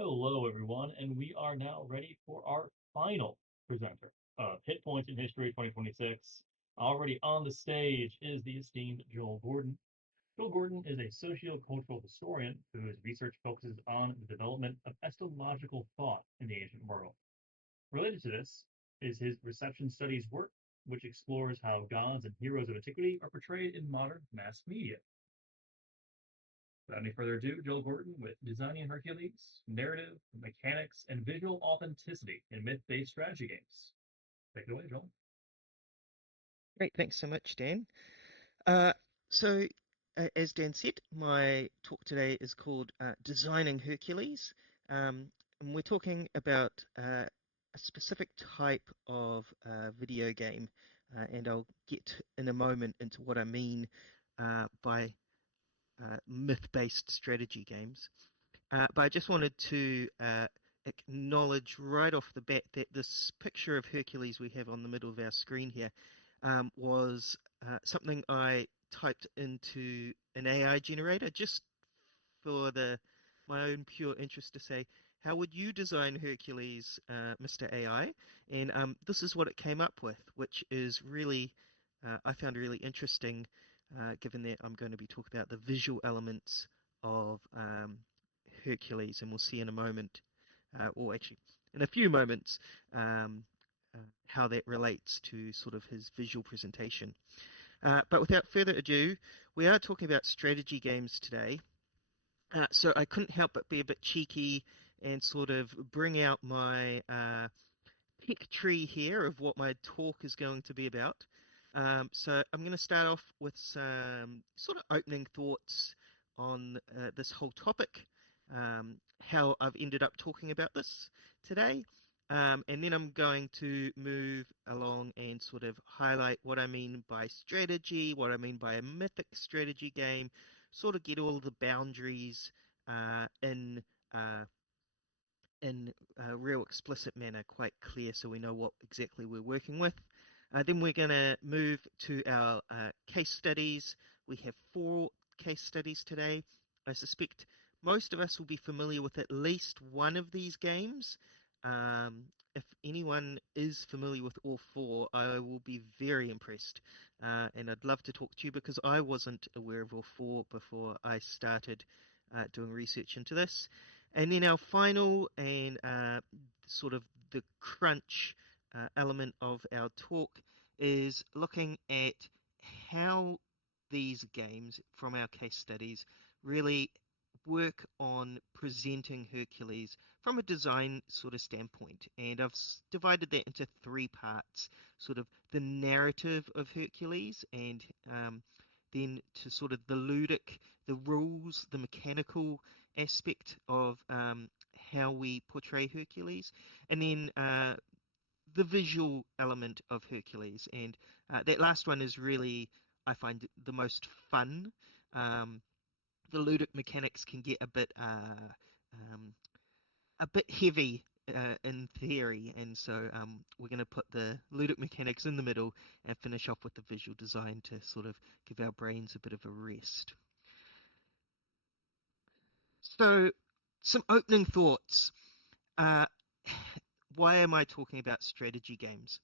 Hello, everyone, and we are now ready for our final presenter of Hit Points in History 2026. Already on the stage is the esteemed Joel Gordon. Joel Gordon is a socio-cultural historian whose research focuses on the development of epistemological thought in the ancient world. Related to this is his reception studies work, which explores how gods and heroes of antiquity are portrayed in modern mass media. Without any further ado, Joel Gordon with Designing Hercules, Narrative, Mechanics, and Visual Authenticity in Myth-Based Strategy Games. Take it away, Joel. Great, thanks so much, Dan. Uh, as Dan said, my talk today is called Designing Hercules, and we're talking about a specific type of video game, and I'll get in a moment into what I mean by myth-based strategy games. But I just wanted to acknowledge right off the bat that this picture of Hercules we have on the middle of our screen here was something I typed into an AI generator just for my own pure interest to say, how would you design Hercules, Mr. AI? And this is what it came up with, which is really, I found really interesting, given that I'm going to be talking about the visual elements of Hercules, and we'll see in a moment, or actually in a few moments, how that relates to sort of his visual presentation. But without further ado, we are talking about strategy games today. So I couldn't help but be a bit cheeky and sort of bring out my pick tree here of what my talk is going to be about. So I'm going to start off with some sort of opening thoughts on this whole topic, how I've ended up talking about this today, and then I'm going to move along and sort of highlight what I mean by strategy, what I mean by a mythic strategy game, sort of get all the boundaries in a real explicit manner, quite clear, so we know what exactly we're working with. Then we're going to move to our case studies. We have 4 case studies today. I suspect most of us will be familiar with at least one of these games. If anyone is familiar with all 4, I will be very impressed. And I'd love to talk to you because I wasn't aware of all 4 before I started doing research into this. And then our final and sort of the crunch element of our talk is looking at how these games from our case studies really work on presenting Hercules from a design sort of standpoint. And I've divided that into 3 parts, sort of the narrative of Hercules and then to sort of the ludic, the rules, the mechanical aspect of how we portray Hercules, and then the visual element of Hercules. And that last one is really, I find, the most fun. The ludic mechanics can get um, a bit heavy in theory, and so we're going to put the ludic mechanics in the middle and finish off with the visual design to sort of give our brains a bit of a rest. So, some opening thoughts. Uh, why am I talking about strategy games?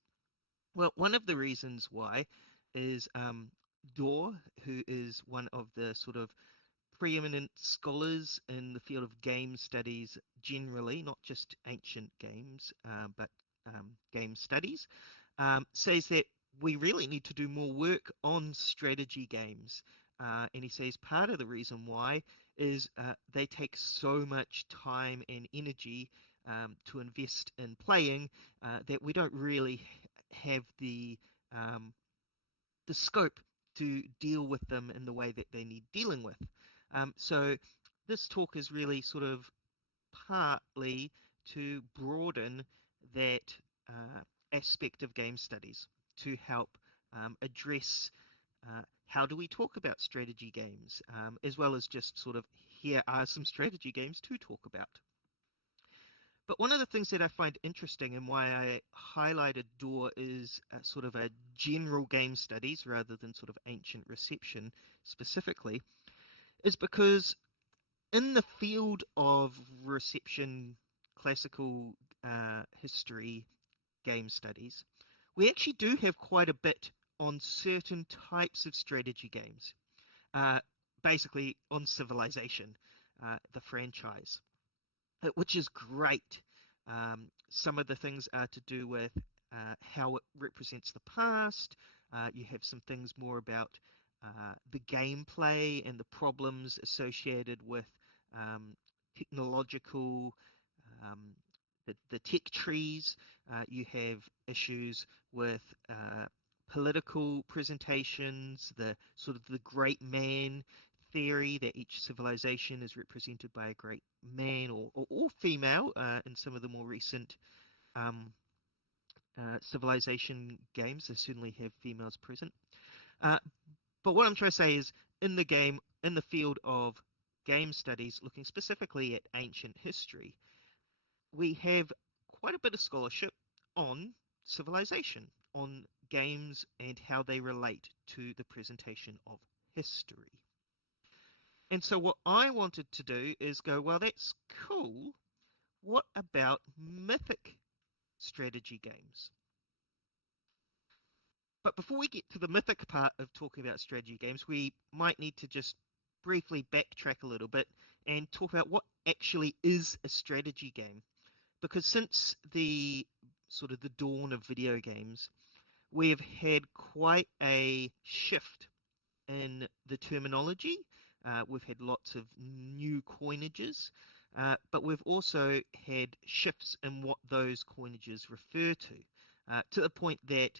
Well, one of the reasons why is Dor, who is one of the sort of preeminent scholars in the field of game studies generally, not just ancient games, but game studies, says that we really need to do more work on strategy games. And he says part of the reason why is they take so much time and energy to invest in playing that we don't really have the scope to deal with them in the way that they need dealing with. So this talk is really sort of partly to broaden that aspect of game studies to help address how do we talk about strategy games, as well as just sort of here are some strategy games to talk about. But one of the things that I find interesting and why I highlighted Door is sort of a general game studies rather than sort of ancient reception specifically, is because in the field of reception, classical history, game studies, we actually do have quite a bit on certain types of strategy games, uh, basically on Civilization, the franchise, which is great. Some of the things are to do with how it represents the past. You have some things more about the gameplay and the problems associated with um, technological, um, the tech trees. You have issues with political presentations, the sort of the great man theory that each civilization is represented by a great man or female in some of the more recent um, civilization games. They certainly have females present. Uh, but what I'm trying to say is, in the game, in the field of game studies, looking specifically at ancient history, we have quite a bit of scholarship on civilization, on games and how they relate to the presentation of history. And so what I wanted to do is go, well, that's cool. What about mythic strategy games? But before we get to the mythic part of talking about strategy games, we might need to just briefly backtrack a little bit and talk about what actually is a strategy game. Because since the sort of the dawn of video games, we have had quite a shift in the terminology. We've had lots of new coinages, but we've also had shifts in what those coinages refer to the point that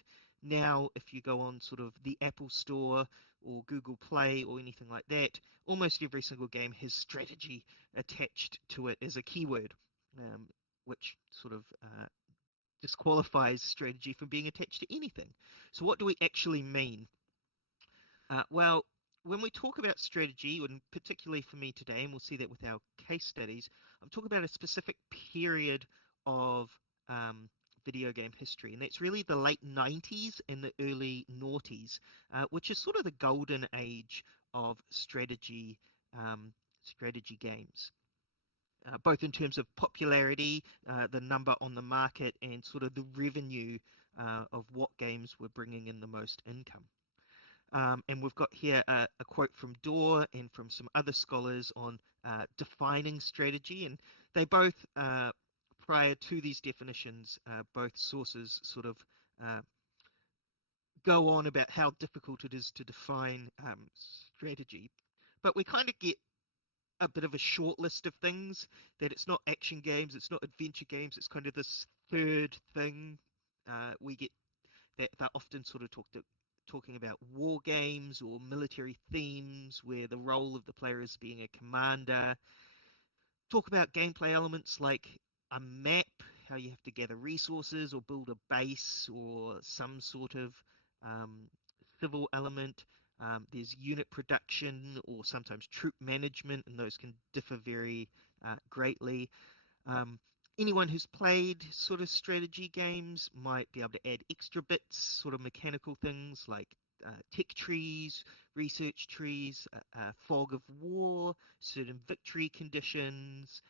now, if you go on sort of the Apple Store or Google Play or anything like that, almost every single game has strategy attached to it as a keyword, um, which sort of disqualifies strategy from being attached to anything. So, what do we actually mean? Well, when we talk about strategy, and particularly for me today, and we'll see that with our case studies, I'm talking about a specific period of um, video game history, and that's really the late 90s and the early noughties, which is sort of the golden age of strategy games. Both in terms of popularity, the number on the market, and sort of the revenue of what games were bringing in the most income. And we've got here a quote from Dorr and from some other scholars on defining strategy. And they both, prior to these definitions, both sources sort of uh, go on about how difficult it is to define strategy. But we kind of get a bit of a short list of things, that it's not action games, it's not adventure games, it's kind of this third thing. We get that they're often sort of talking about war games or military themes where the role of the player is being a commander. Talk about gameplay elements like a map, how you have to gather resources or build a base or some sort of um, civil element. There's unit production or sometimes troop management, and those can differ very greatly. Um, Anyone who's played sort of strategy games might be able to add extra bits, sort of mechanical things like tech trees, research trees, fog of war, certain victory conditions,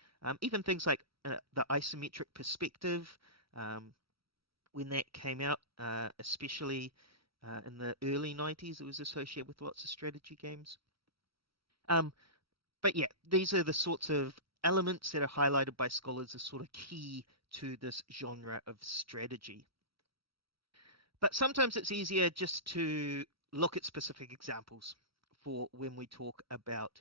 even things like the isometric perspective. Um, when that came out, especially in the early 90s, it was associated with lots of strategy games. Um, but yeah, these are the sorts of elements that are highlighted by scholars as sort of key to this genre of strategy. But sometimes it's easier just to look at specific examples for when we talk about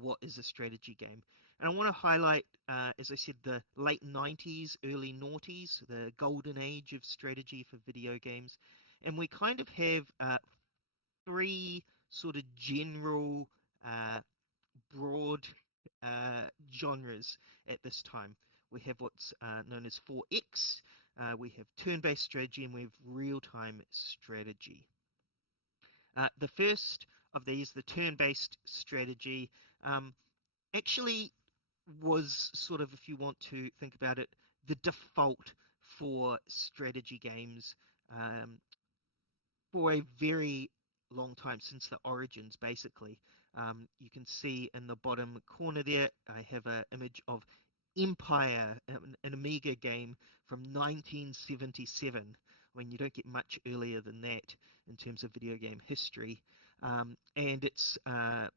what is a strategy game. And I want to highlight, as I said, the late 90s, early noughties, the golden age of strategy for video games. And we kind of have three sort of general uh, broad genres at this time. We have what's known as 4X, we have turn-based strategy, and we have real-time strategy. The first of these, the turn-based strategy, actually was sort of, if you want to think about it, the default for strategy games for a very long time, since the origins, basically. You can see in the bottom corner there, I have an image of Empire, an Amiga game from 1977, when you don't get much earlier than that in terms of video game history. And it's a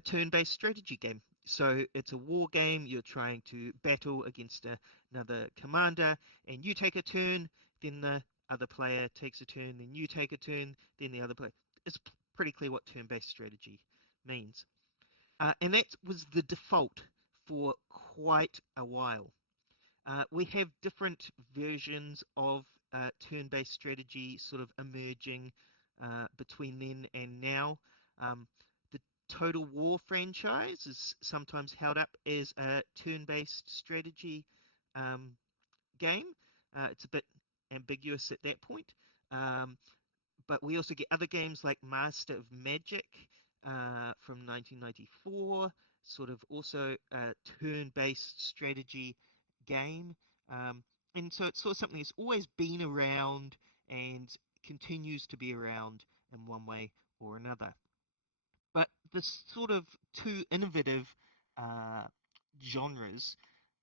turn-based strategy game. So it's a war game. You're trying to battle against another commander, and you take a turn, then the other player takes a turn, then you take a turn, then the other player. It's pretty clear what turn-based strategy means. And that was the default for quite a while. We have different versions of turn-based strategy sort of emerging between then and now. The Total War franchise is sometimes held up as a turn-based strategy um, game. It's a bit ambiguous at that point. Um, but we also get other games like Master of Magic from 1994, sort of also a turn-based strategy game. Um, and so it's sort of something that's always been around and continues to be around in one way or another. But the sort of two innovative uh, genres,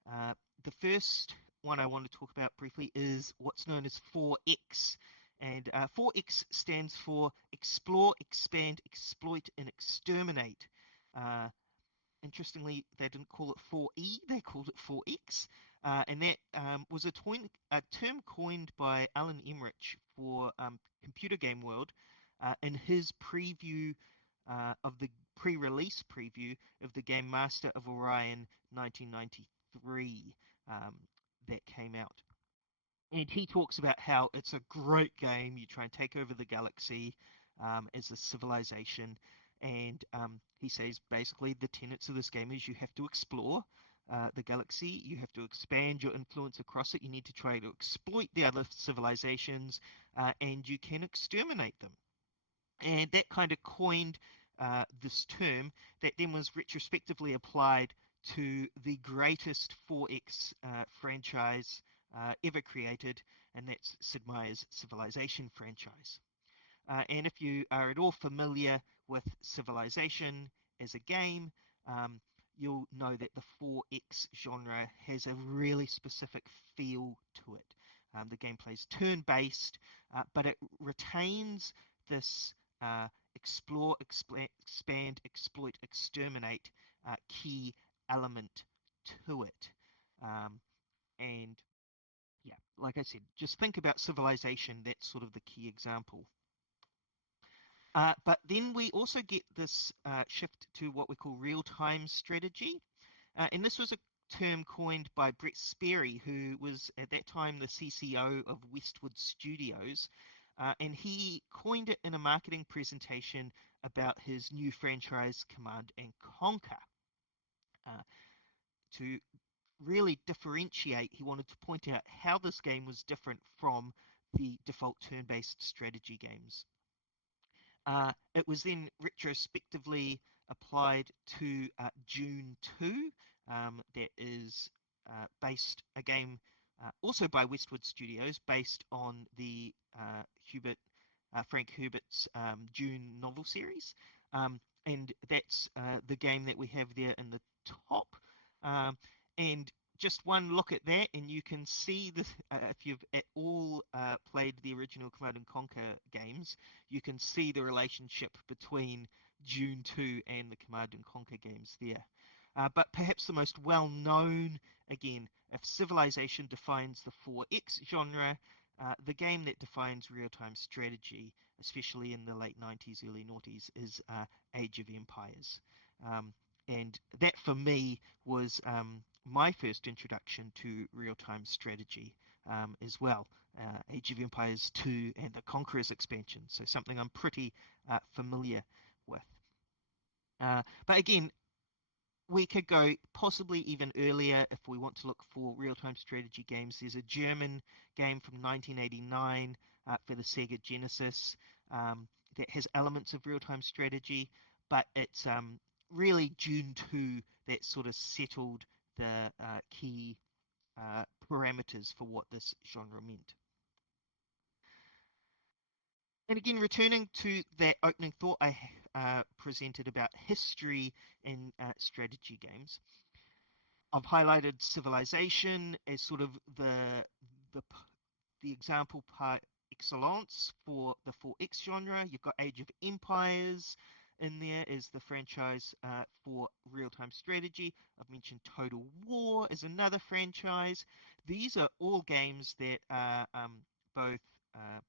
uh, the first one I want to talk about briefly is what's known as 4X. And 4X stands for Explore, Expand, Exploit, and Exterminate. Uh, Interestingly, they didn't call it 4E, they called it 4X. And that was a term coined by Alan Emmerich for Computer Game World in his preview of the pre-release preview of the game Master of Orion 1993 that came out. And he talks about how it's a great game. You try and take over the galaxy as a civilization. And he says basically the tenets of this game is you have to explore the galaxy, you have to expand your influence across it, you need to try to exploit the other civilizations, and you can exterminate them. And that kind of coined this term that then was retrospectively applied to the greatest 4X franchise ever created, and that's Sid Meier's Civilization franchise. And if you are at all familiar with Civilization as a game, um, you'll know that the 4X genre has a really specific feel to it. The gameplay is turn-based, but it retains this explore, expand, exploit, exterminate key element to it. And yeah, like I said, just think about Civilization, that's sort of the key example. But then we also get this shift to what we call real-time strategy. And this was a term coined by Brett Sperry, who was at that time the CCO of Westwood Studios. And he coined it in a marketing presentation about his new franchise, Command and Conquer. To really differentiate, he wanted to point out how this game was different from the default turn-based strategy games. It was then retrospectively applied to June 2, that is based a game also by Westwood Studios, based on the Frank Herbert's June novel series. And that's the game that we have there in the top. And just one look at that, and you can see this. If you've at all played the original Command and Conquer games, you can see the relationship between June 2 and the Command and Conquer games there. But perhaps the most well-known, again, if Civilization defines the 4X genre, the game that defines real-time strategy, especially in the late 90s, early noughties, is Age of Empires. And that, for me, was my first introduction to real-time strategy as well. Age of Empires 2 and the Conqueror's expansion, so something I'm pretty familiar with. But again, we could go possibly even earlier if we want to look for real-time strategy games. There's a German game from 1989 for the Sega Genesis that has elements of real-time strategy, but it's really June 2 that sort of settled the key parameters for what this genre meant. And again, returning to that opening thought I presented about history in strategy games, I've highlighted civilization as sort of the the example par excellence for the 4X genre. You've got Age of Empires in there as the franchise for real-time strategy. I've mentioned Total War as another franchise. These are all games that are both uh,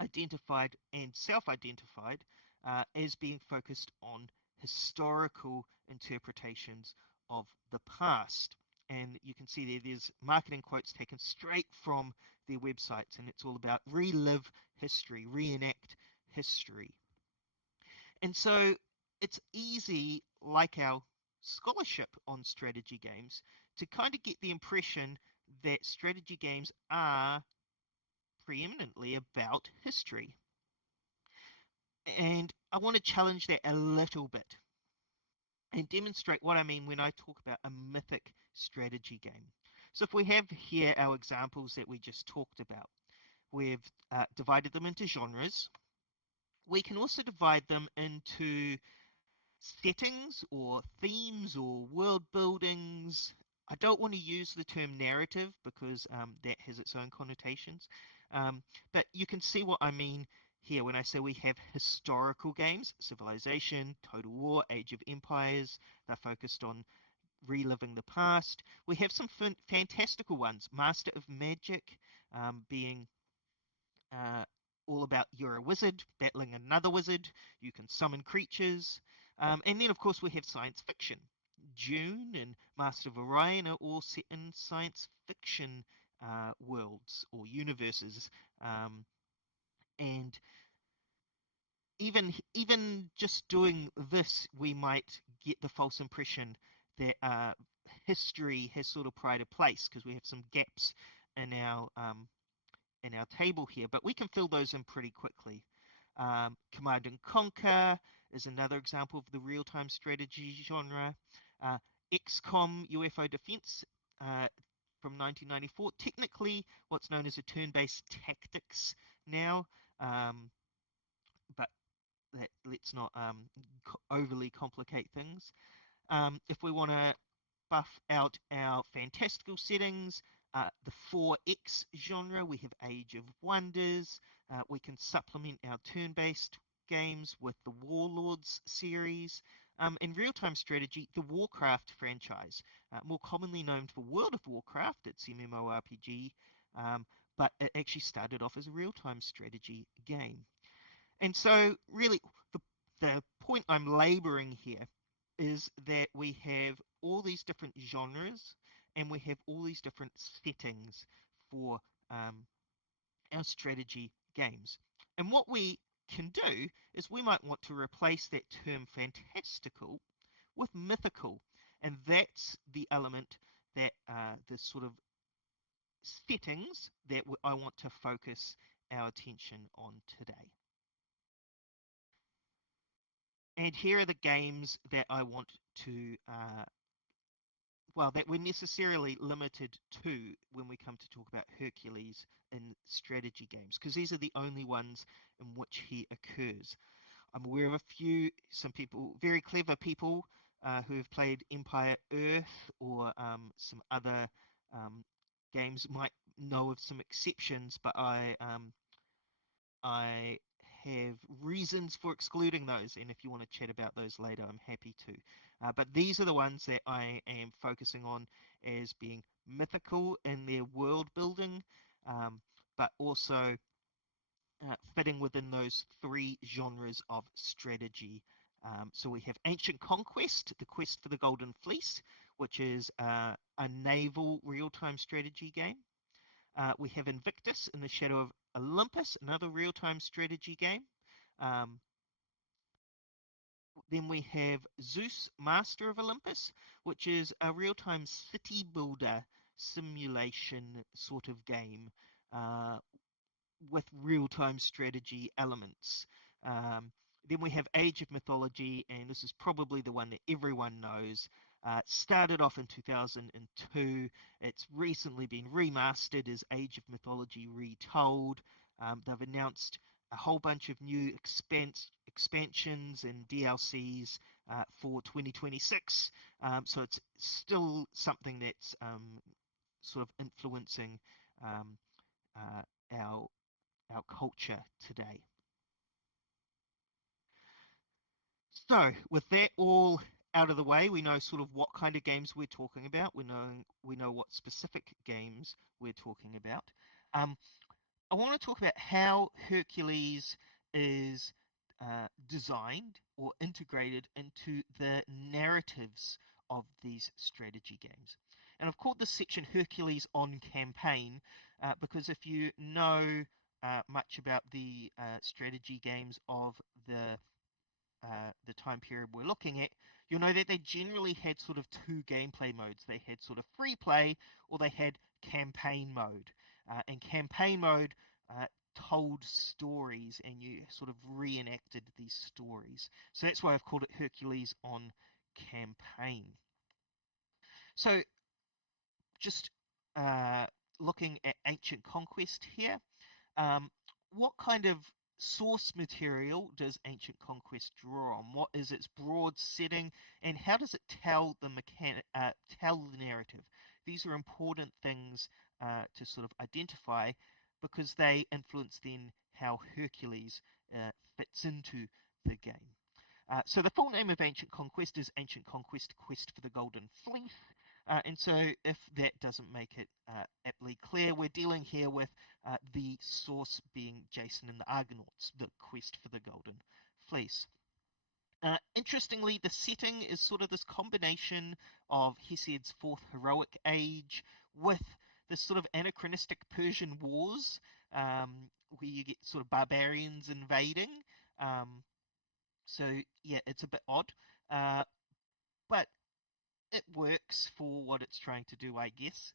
identified and self-identified as being focused on historical interpretations of the past. And you can see there's marketing quotes taken straight from their websites, and it's all about relive history, reenact history. And so it's easy, like our scholarship on strategy games, to kind of get the impression that strategy games are preeminently about history. And I want to challenge that a little bit and demonstrate what I mean when I talk about a mythic strategy game. So if we have here our examples that we just talked about, we've divided them into genres. We can also divide them into settings or themes or world buildings. I don't want to use the term narrative because that has its own connotations. But you can see what I mean here when I say we have historical games, Civilization, Total War, Age of Empires. They're focused on reliving the past. We have some fantastical ones, Master of Magic being uh, all about you're a wizard battling another wizard. You can summon creatures. And then, of course, we have science fiction. Dune and Master of Orion are all set in science fiction worlds or universes. And even just doing this, we might get the false impression that history has sort of pride of place because we have some gaps in our table here, but we can fill those in pretty quickly. Command and Conquer is another example of the real-time strategy genre. Uh, XCOM UFO Defense from 1994, technically what's known as a turn-based tactics now, but let's not overly complicate things. If we want to buff out our fantastical settings, the 4X genre, we have Age of Wonders. We can supplement our turn-based games with the Warlords series. In real-time strategy, the Warcraft franchise, more commonly known for World of Warcraft, its MMORPG, but it actually started off as a real-time strategy game. And so, really, the point I'm laboring here is that we have all these different genres and we have all these different settings for our strategy games. And what we can do is we might want to replace that term fantastical with mythical. And that's the element that the sort of settings that I want to focus our attention on today. And here are the games that I want to, that we're necessarily limited to when we come to talk about Hercules in strategy games, because these are the only ones in which he occurs. I'm aware of some people, very clever people, who have played Empire Earth or some other games might know of some exceptions, but I have reasons for excluding those, and if you want to chat about those later, I'm happy to. But these are the ones that I am focusing on as being mythical in their world building, but also fitting within those three genres of strategy. So we have Ancient Conquest, the quest for the Golden Fleece, which is a naval real-time strategy game. We have Invictus in the Shadow of Olympus, another real-time strategy game. Then we have Zeus, Master of Olympus, which is a real-time city builder simulation sort of game with real-time strategy elements. Then we have Age of Mythology, and this is probably the one that everyone knows. Started off in 2002. It's recently been remastered as Age of Mythology Retold. They've announced a whole bunch of new expansions and DLCs for 2026. So it's still something that's sort of influencing um, uh, our culture today. So with that all out of the way, we know sort of what kind of games we're talking about. We know what specific games we're talking about. Um, I want to talk about how Hercules is designed or integrated into the narratives of these strategy games. And I've called this section Hercules on Campaign because if you know much about the strategy games of the time period we're looking at, you'll know that they generally had sort of two gameplay modes. They had sort of free play or they had campaign mode. And campaign mode told stories and you sort of reenacted these stories. So that's why I've called it Hercules on Campaign. So just looking at ancient conquest here, what kind of source material does ancient conquest draw on? What is its broad setting, and how does it tell the tell the narrative? These are important things to sort of identify because they influence then how Hercules fits into the game. So the full name of Ancient Conquest is Ancient Conquest: Quest for the Golden Fleece. And so if that doesn't make it aptly clear, we're dealing here with the source being Jason and the Argonauts, the quest for the Golden Fleece. Interestingly, the setting is sort of this combination of Hesiod's fourth heroic age with this sort of anachronistic Persian wars, where you get sort of barbarians invading. So yeah, it's a bit odd, but it works for what it's trying to do, I guess.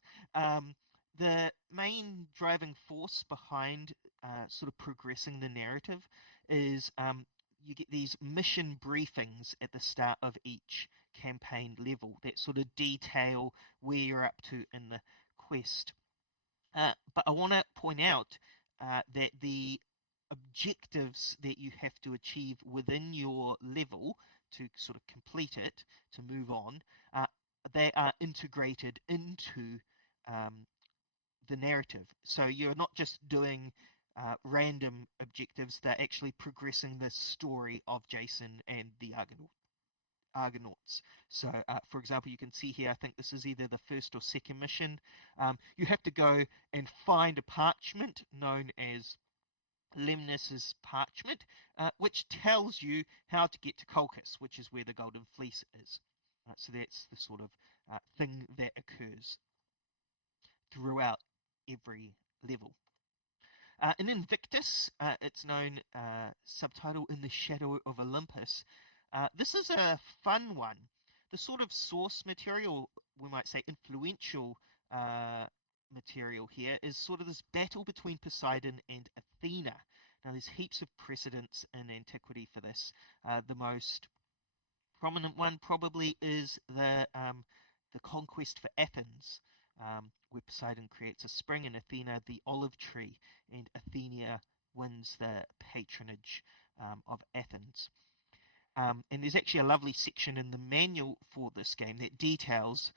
The main driving force behind sort of progressing the narrative is you get these mission briefings at the start of each campaign level that sort of detail where you're up to in the quest. But I want to point out that the objectives that you have to achieve within your level to sort of complete it, to move on, they are integrated into the narrative. So you're not just doing random objectives, they're actually progressing the story of Jason and the Argonauts. So, for example, you can see here, I think this is either the first or second mission. You have to go and find a parchment known as Lemnis's parchment, which tells you how to get to Colchis, which is where the Golden Fleece is. So that's the sort of thing that occurs throughout every level. In Invictus, it's known subtitle In the Shadow of Olympus. This is a fun one. The sort of source material, we might say influential material here, is sort of this battle between Poseidon and Athena. Now, there's heaps of precedents in antiquity for this. The most prominent one probably is the conquest for Athens, where Poseidon creates a spring and Athena the olive tree, and Athena wins the patronage of Athens. And there's actually a lovely section in the manual for this game that details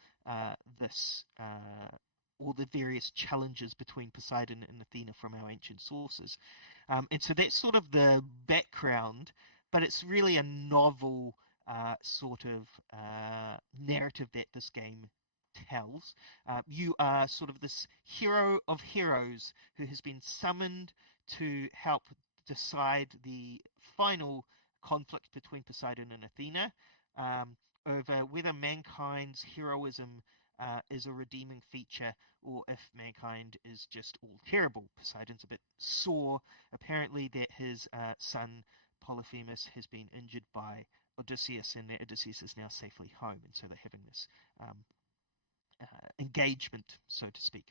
all the various challenges between Poseidon and Athena from our ancient sources. And so that's sort of the background, but it's really a novel sort of narrative that this game tells. You are sort of this hero of heroes who has been summoned to help decide the final conflict between Poseidon and Athena over whether mankind's heroism is a redeeming feature or if mankind is just all terrible. Poseidon's a bit sore, apparently, that his son Polyphemus has been injured by Odysseus, and that Odysseus is now safely home, and so they're having this engagement, so to speak.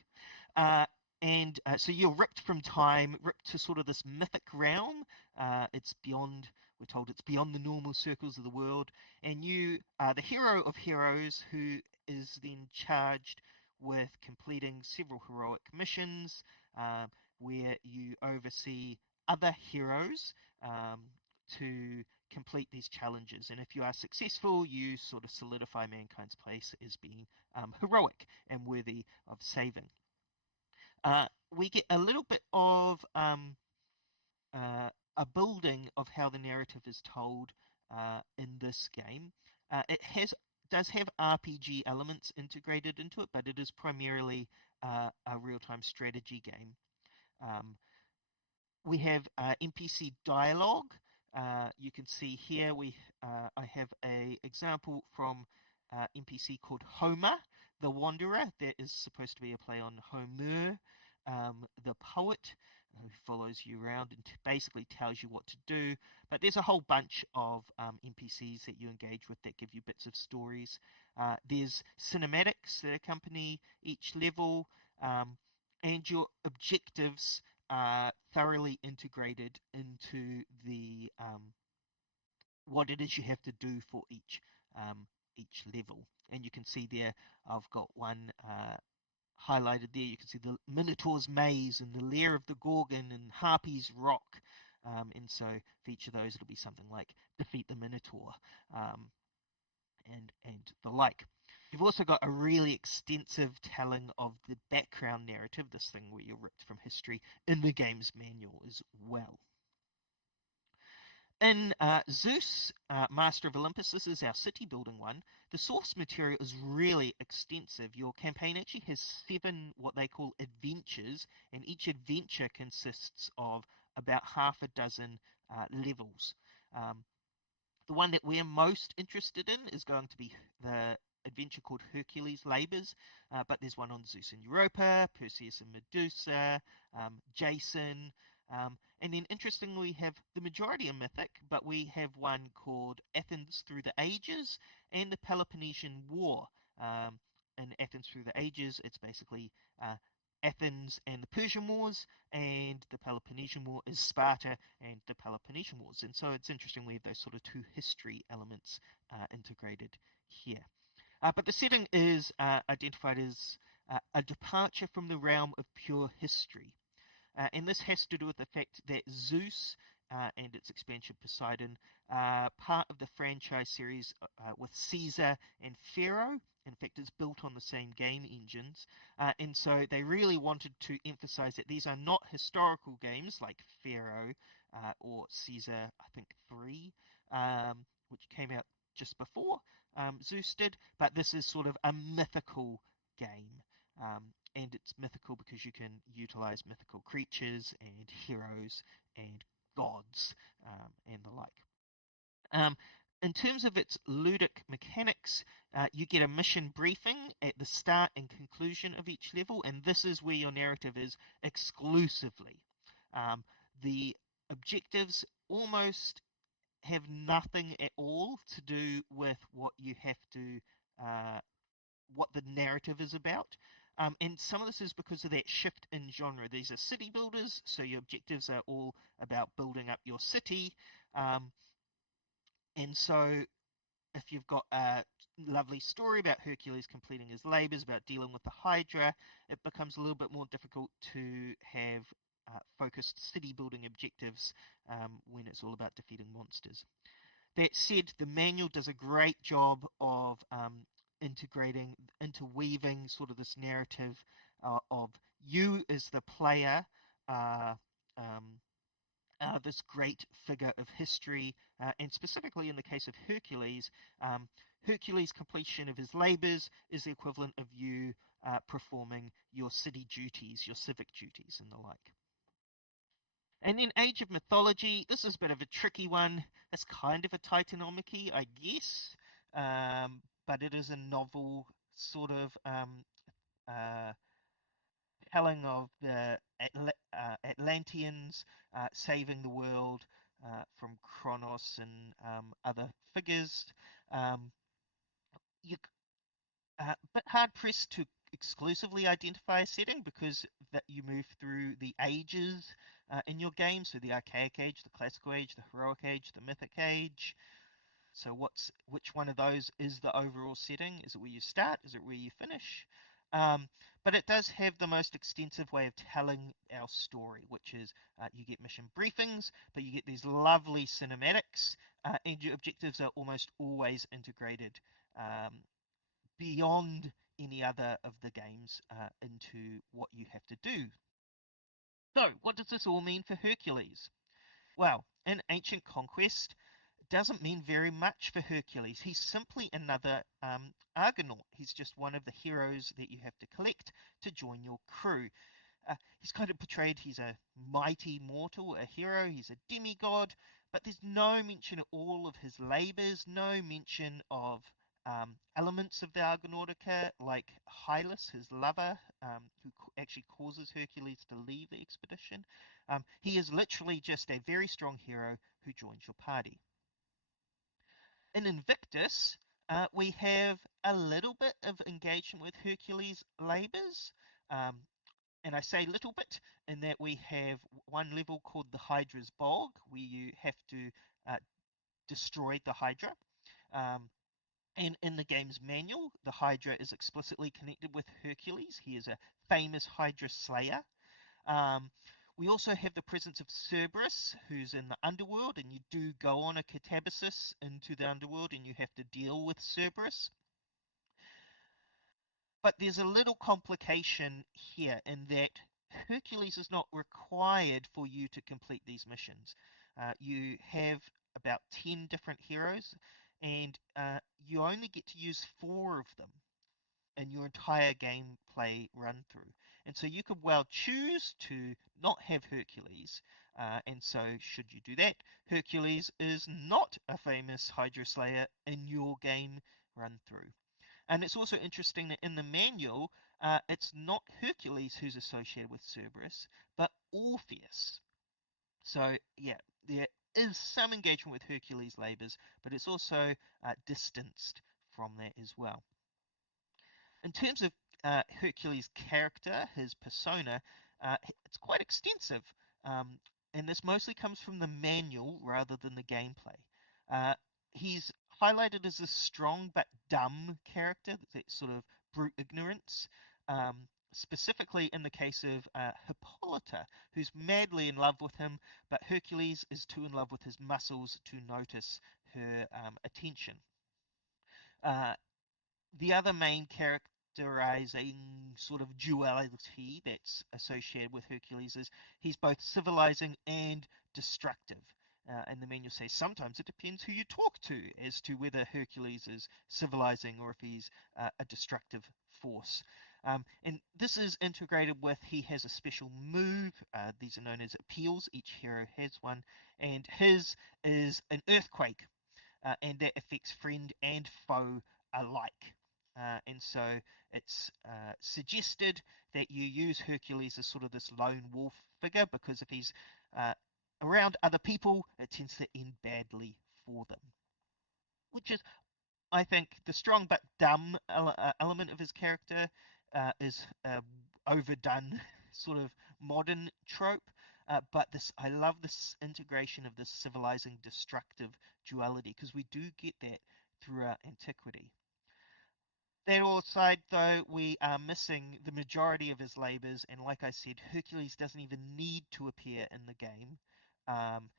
And so you're ripped from time, ripped to sort of this mythic realm. It's beyond, we're told it's beyond the normal circles of the world. And you are the hero of heroes who is then charged with completing several heroic missions where you oversee other heroes to complete these challenges. And if you are successful, you sort of solidify mankind's place as being heroic and worthy of saving. We get a little bit of a building of how the narrative is told in this game. It does have RPG elements integrated into it, but it is primarily a real-time strategy game. We have NPC dialogue. You can see here I have a example from NPC called Homer, the Wanderer. That is supposed to be a play on Homer, the poet, who follows you around and basically tells you what to do. But there's a whole bunch of NPCs that you engage with that give you bits of stories. There's cinematics that accompany each level, and your objectives are thoroughly integrated into the what it is you have to do for each level. And you can see there, I've got one highlighted there. You can see the Minotaur's maze and the lair of the Gorgon and Harpy's rock. And so for each of those, it'll be something like defeat the Minotaur and the like. You've also got a really extensive telling of the background narrative, this thing where you're ripped from history, in the game's manual as well. In Zeus, Master of Olympus, this is our city building one, the source material is really extensive. Your campaign actually has 7 what they call adventures, and each adventure consists of about half a dozen levels. The one that we're most interested in is going to be the adventure called Hercules Labours, but there's one on Zeus and Europa, Perseus and Medusa, Jason, and then interestingly we have the majority are mythic, but we have one called Athens Through the Ages and the Peloponnesian War. In Athens Through the Ages, it's basically Athens and the Persian Wars, and the Peloponnesian War is Sparta and the Peloponnesian Wars. And so it's interesting we have those sort of 2 history elements integrated here. But the setting is identified as a departure from the realm of pure history. And this has to do with the fact that Zeus and its expansion Poseidon are part of the franchise series with Caesar and Pharaoh. In fact, it's built on the same game engines. And so they really wanted to emphasize that these are not historical games like Pharaoh or Caesar, I think 3, which came out just before Zeus did, but this is sort of a mythical game. And it's mythical because you can utilize mythical creatures and heroes and gods and the like. In terms of its ludic mechanics, you get a mission briefing at the start and conclusion of each level, and this is where your narrative is exclusively. The objectives almost have nothing at all to do with what you have to, what the narrative is about. And some of this is because of that shift in genre. These are city builders, so your objectives are all about building up your city. And so if you've got a lovely story about Hercules completing his labors, about dealing with the Hydra, it becomes a little bit more difficult to have focused city building objectives when it's all about defeating monsters. That said, the manual does a great job of interweaving sort of this narrative of you as the player, this great figure of history, and specifically in the case of Hercules, Hercules' completion of his labors is the equivalent of you performing your city duties, your civic duties, and the like. And then Age of Mythology, this is a bit of a tricky one. It's kind of a Titanomachy, I guess, but it is a novel sort of telling of the Atlanteans saving the world from Kronos and other figures. You're a bit hard pressed to exclusively identify a setting because that you move through the ages in your game. So the Archaic Age, the Classical Age, the Heroic Age, the Mythic Age. So which one of those is the overall setting? Is it where you start? Is it where you finish? Um, but it does have the most extensive way of telling our story, which is you get mission briefings, but you get these lovely cinematics, and your objectives are almost always integrated um, beyond any other of the games into what you have to do. So, what does this all mean for Hercules? Well, in ancient Conquest, it doesn't mean very much for Hercules. He's simply another Argonaut. He's just one of the heroes that you have to collect to join your crew. He's kind of portrayed, he's a mighty mortal, a hero, he's a demigod, but there's no mention at all of his labors, no mention of elements of the Argonautica, like Hylas, his lover, who actually causes Hercules to leave the expedition. He is literally just a very strong hero who joins your party. In Invictus, we have a little bit of engagement with Hercules' labors. Um, and I say little bit in that we have one level called the Hydra's Bog, where you have to uh, destroy the Hydra. Um, and in the game's manual, the Hydra is explicitly connected with Hercules. He is a famous Hydra slayer. Um, we also have the presence of Cerberus, who's in the underworld, and you do go on a catabasis into the underworld and you have to deal with Cerberus. But there's a little complication here in that Hercules is not required for you to complete these missions. You have about 10 different heroes, and you only get to use 4 of them in your entire gameplay run through. And so you could well choose to not have Hercules. And so, should you do that, Hercules is not a famous Hydra Slayer in your game run through. And it's also interesting that in the manual, it's not Hercules who's associated with Cerberus, but Orpheus. So, yeah, there is some engagement with Hercules' labors, but it's also distanced from that as well. In terms of Hercules' character, his persona, it's quite extensive. Um, and this mostly comes from the manual rather than the gameplay. Uh, he's highlighted as a strong but dumb character, that sort of brute ignorance. Specifically in the case of Hippolyta, who's madly in love with him, but Hercules is too in love with his muscles to notice her attention. Uh, the other main characterizing sort of duality that's associated with Hercules is he's both civilizing and destructive. And the manual says sometimes it depends who you talk to as to whether Hercules is civilizing or if he's a destructive force. And this is integrated with he has a special move. These are known as appeals. Each hero has one, and his is an earthquake, and that affects friend and foe alike. And so it's suggested that you use Hercules as sort of this lone wolf figure because if he's uh, around other people, it tends to end badly for them. Which is, I think, the strong but dumb element of his character is overdone, sort of modern trope. But this, I love this integration of this civilizing destructive duality because we do get that throughout antiquity. That all aside, though, we are missing the majority of his labors, and like I said, Hercules doesn't even need to appear in the game. Um,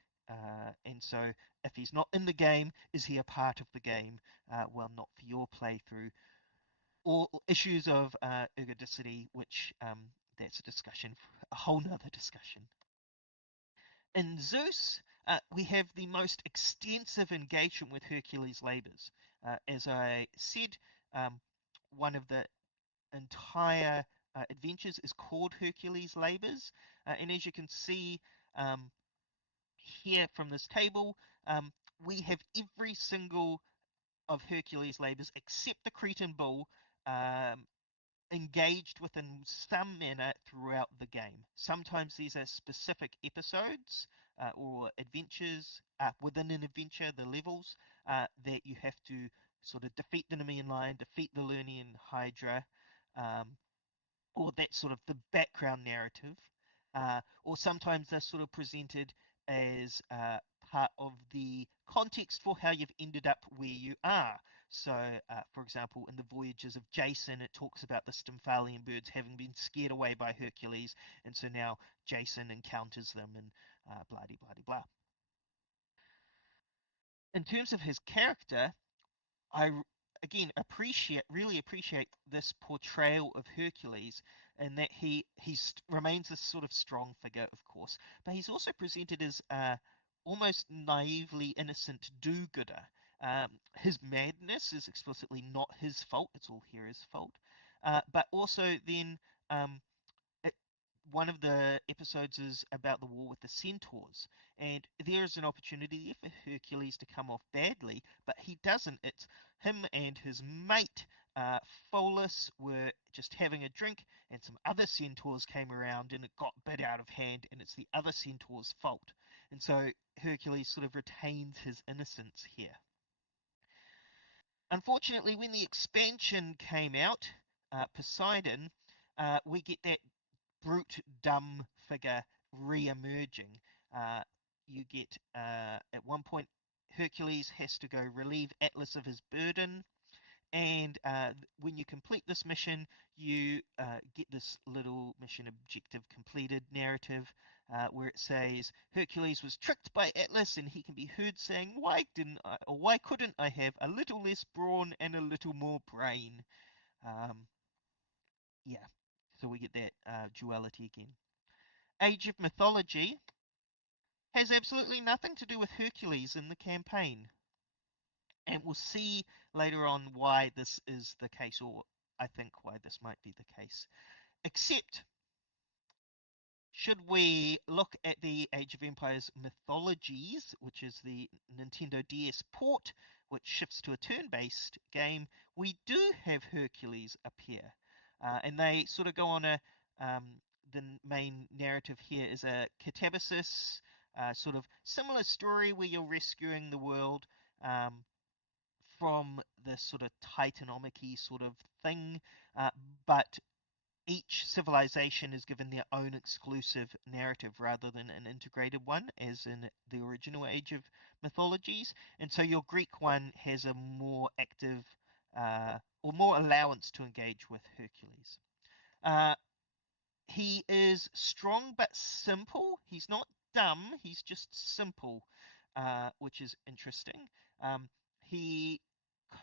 and so, if he's not in the game, is he a part of the game? Well, not for your playthrough. Or issues of ergodicity, which that's a discussion, a whole nother discussion. In Zeus, we have the most extensive engagement with Hercules' labors. As I said, one of the entire adventures is called Hercules' Labors. And as you can see um, here from this table, we have every single of Hercules' labors except the Cretan bull um, engaged within some manner throughout the game. Sometimes these are specific episodes or adventures within an adventure, the levels that you have to sort of defeat the Nemean Lion, defeat the Lernaean Hydra, um, or that's sort of the background narrative, or sometimes they're sort of presented as part of the context for how you've ended up where you are. So, for example, in the Voyages of Jason, it talks about the Stymphalian birds having been scared away by Hercules, and so now Jason encounters them and blah de blah de blah. In terms of his character, I really appreciate this portrayal of Hercules, and that he remains this sort of strong figure, of course, but he's also presented as almost naively innocent do-gooder. His madness is explicitly not his fault; it's all Hera's fault. But also then. It, One of the episodes is about the war with the centaurs, and there is an opportunity for Hercules to come off badly, but he doesn't. It's him and his mate Pholus were just having a drink, and some other centaurs came around, and it got a bit out of hand, and it's the other centaur's fault. And so Hercules sort of retains his innocence here. Unfortunately, when the expansion came out, Poseidon, we get that brute, dumb figure re-emerging. You get at one point Hercules has to go relieve Atlas of his burden, and when you complete this mission, you get this little mission objective completed narrative where it says Hercules was tricked by Atlas, and he can be heard saying, "Why didn't I, or why couldn't I have a little less brawn and a little more brain?" Um, yeah, so we get that duality again. Age of Mythology has absolutely nothing to do with Hercules in the campaign. And we'll see later on why this is the case, or I think why this might be the case. Except, should we look at the Age of Empires Mythologies, which is the Nintendo DS port, which shifts to a turn-based game, we do have Hercules appear. And they sort of go on the main narrative here is a catabasis, sort of similar story where you're rescuing the world from this sort of Titanomic-y sort of thing, but each civilization is given their own exclusive narrative rather than an integrated one, as in the original Age of Mythologies. And so your Greek one has a more active or more allowance to engage with Hercules. He is strong but simple. He's not dumb, he's just simple, which is interesting. He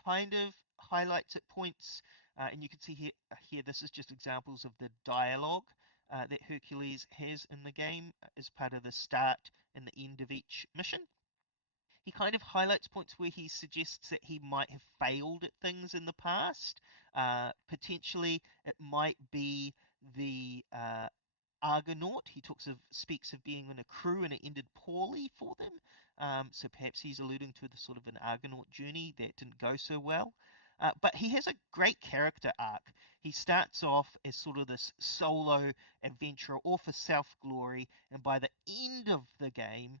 kind of highlights at points, and you can see here this is just examples of the dialogue that Hercules has in the game as part of the start and the end of each mission. He kind of highlights points where he suggests that he might have failed at things in the past. Potentially, it might be the Argonaut. He speaks of being in a crew and it ended poorly for them. So perhaps he's alluding to the sort of an Argonaut journey that didn't go so well. But he has a great character arc. He starts off as sort of this solo adventurer, all for self-glory, and by the end of the game,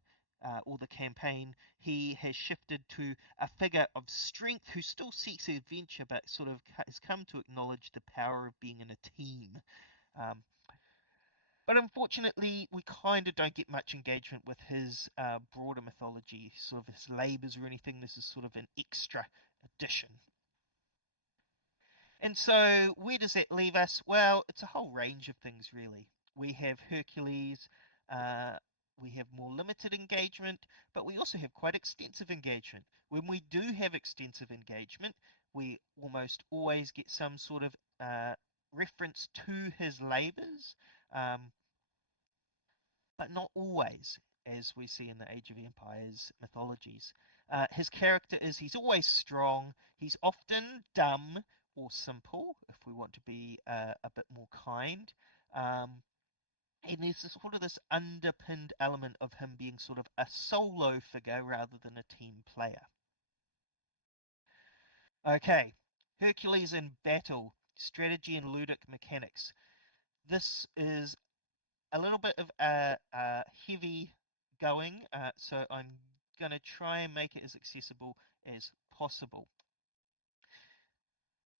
or the campaign, he has shifted to a figure of strength who still seeks adventure, but sort of has come to acknowledge the power of being in a team. Um, but unfortunately, we kind of don't get much engagement with his broader mythology, sort of his labors or anything. This is sort of an extra addition. And so, where does that leave us? Well, it's a whole range of things, really. We have Hercules, we have more limited engagement, but we also have quite extensive engagement. When we do have extensive engagement, we almost always get some sort of reference to his labors, but not always, as we see in the Age of Empires mythologies. His character is he's always strong, he's often dumb or simple, if we want to be a bit more kind. And there's sort of this underpinned element of him being sort of a solo figure rather than a team player. Okay, Hercules in battle, strategy and ludic mechanics. This is a little bit of a heavy going, so I'm going to try and make it as accessible as possible.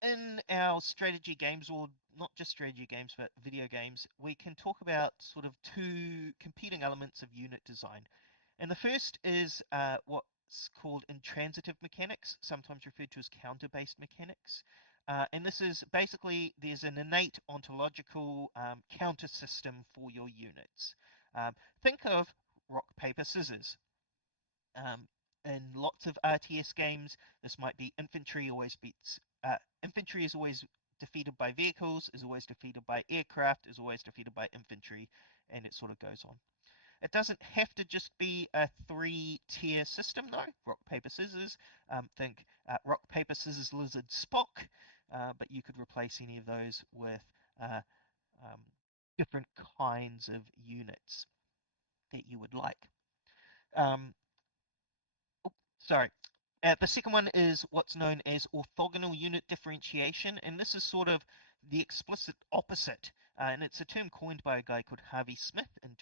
In our strategy games, or not just strategy games, but video games, we can talk about sort of two competing elements of unit design. And the first is what what's called intransitive mechanics, sometimes referred to as counter-based mechanics. And this is basically there's an innate ontological counter system for your units. Think of rock, paper, scissors. Um, in lots of RTS games, this might be infantry is always defeated by vehicles, is always defeated by aircraft, is always defeated by infantry, and it sort of goes on. It doesn't have to just be a 3-tier system, though. Rock, paper, scissors. Think rock, paper, scissors, lizard, Spock. But you could replace any of those with uh, um, different kinds of units that you would like. Um, Sorry. The second one is what's known as orthogonal unit differentiation, and this is sort of the explicit opposite. And it's a term coined by a guy called Harvey Smith in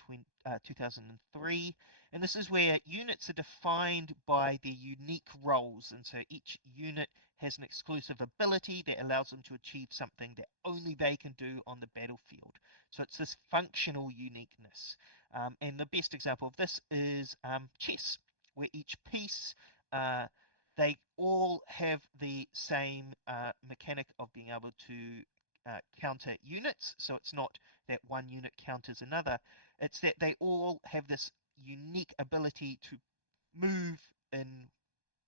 2003. And this is where units are defined by their unique roles. And so each unit has an exclusive ability that allows them to achieve something that only they can do on the battlefield. So it's this functional uniqueness. And the best example of this is chess, where each piece uh, they all have the same mechanic of being able to counter units. So it's not that one unit counters another. It's that they all have this unique ability to move in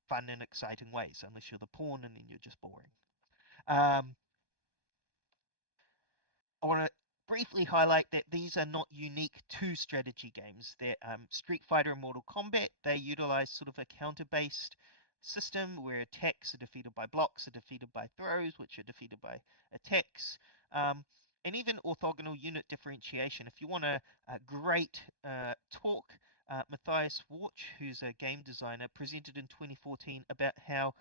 fun and exciting ways, unless you're the pawn and then you're just boring. I want to briefly highlight that these are not unique to strategy games. That Street Fighter and Mortal Kombat, they utilize sort of a counter-based system where attacks are defeated by blocks, are defeated by throws, which are defeated by attacks. And even orthogonal unit differentiation. If you want a great talk, Matthias Warch, who's a game designer, presented in 2014 about how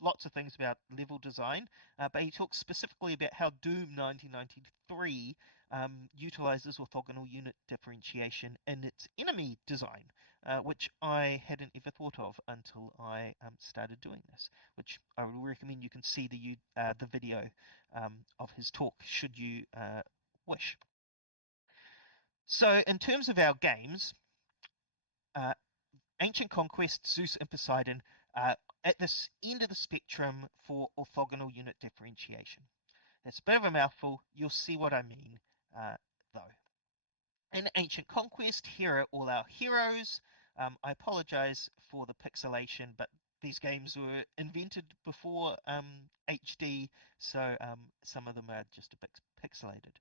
lots of things about level design, but he talks specifically about how Doom 1993 utilizes orthogonal unit differentiation in its enemy design, which I hadn't ever thought of until I started doing this, which I would recommend you can see the video of his talk should you wish. So in terms of our games, uh, Ancient Conquest, Zeus, and Poseidon at this end of the spectrum for orthogonal unit differentiation. That's a bit of a mouthful. You'll see what I mean, though. In Ancient Conquest, here are all our heroes. I apologize for the pixelation, but these games were invented before HD, so some of them are just a bit pixelated.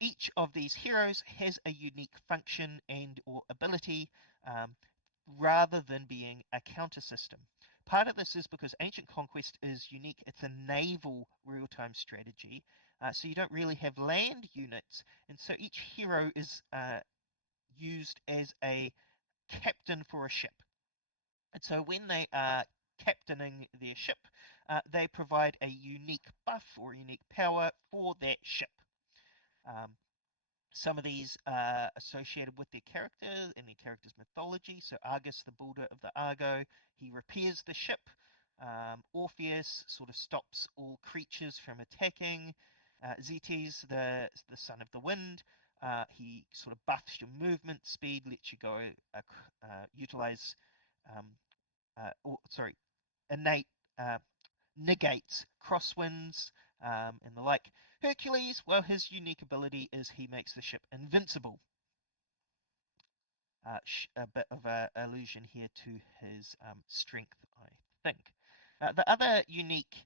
Each of these heroes has a unique function and or ability, rather than being a counter system. Part of this is because Ancient Conquest is unique. It's a naval real-time strategy, so you don't really have land units, and so each hero is used as a captain for a ship. And so when they are captaining their ship, they provide a unique buff or unique power for that ship. Some of these are associated with their character and their character's mythology. So Argus, the builder of the Argo, he repairs the ship. Orpheus sort of stops all creatures from attacking. Zetes, the son of the wind, he sort of buffs your movement speed, lets you go, utilize, innate negates crosswinds and the like. Hercules, well, his unique ability is he makes the ship invincible. A bit of an allusion here to his strength, I think. The other unique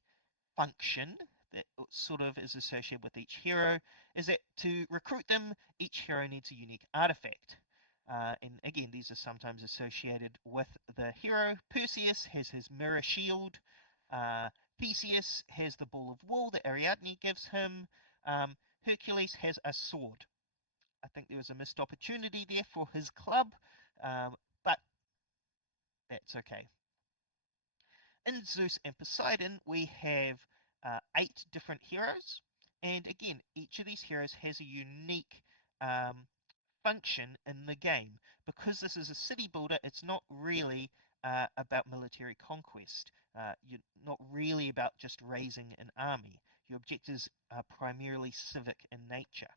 function that sort of is associated with each hero is that to recruit them, each hero needs a unique artifact. And again, these are sometimes associated with the hero. Perseus has his mirror shield. Theseus has the ball of wool that Ariadne gives him. Hercules has a sword. I think there was a missed opportunity there for his club, but that's okay. In Zeus and Poseidon, we have 8 different heroes, and again, each of these heroes has a unique function in the game. Because this is a city builder, it's not really about military conquest. You're not really about just raising an army. Your objectives are primarily civic in nature.